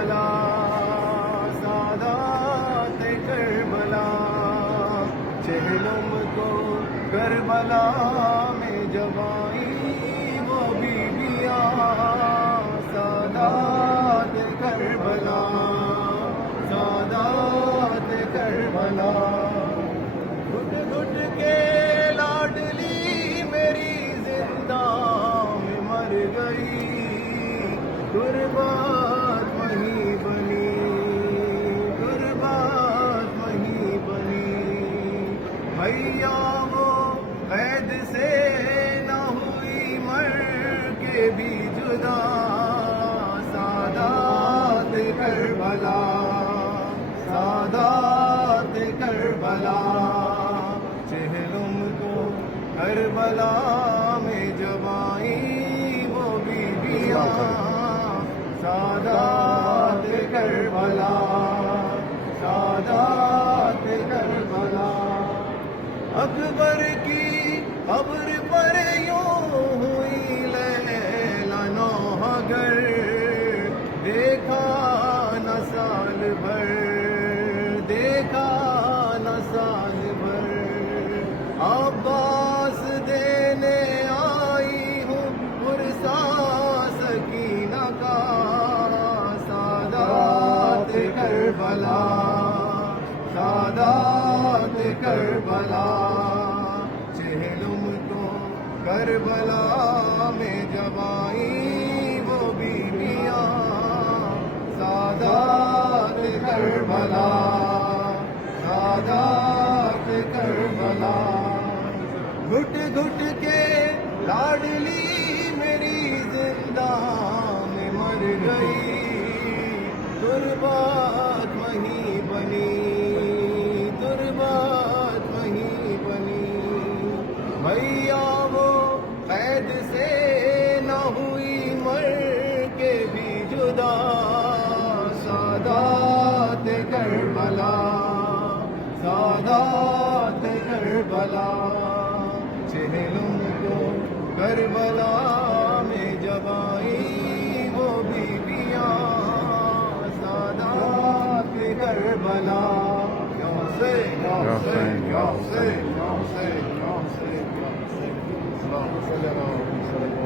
کربلا سادات کربلا چہلم کو کربلا میں جب آئی وہ بیویاں سادات کربلا سادات کربلا گھٹ گھٹ کے لاڈلی میری زندہ میں مر گئی قربات وہیں بنی قربات وہیں بنی بھیا وہ قید سے نہ ہوئی مر کے بھی جدا سادات کربلا سادات کربلا چہلم کو کربلا میں جب آئی وہ بیویاں سادات کربلا سادات کربلا اکبر کی قبر پر یوں ہوئی لیلا نوحگر دیکھا نہ سال بھر دیکھا نہ سال بھر عباس دینے آئی ہوں پرسا سکینہ کا سادات کربلا سادات کربلا چہلم کو کربلا میں جب آئی وہ بیویاں سادات کربلا سادات کربلا گھٹ گھٹ کے لاڈلی میری زندہ میں مر گئی قربات وہیں بنی قربات وہیں بنی بھیا وہ قید سے نہ ہوئی مر کے بھی جدا سادات کربلا سادات کربلا چہلم کو کربلا میں جب آئی وہ بیویاں سادات کربلا یا حسین یا حسین یا حسین یا حسین یا حسین یا حسین اللہم صلی اللہ علیہ وسلم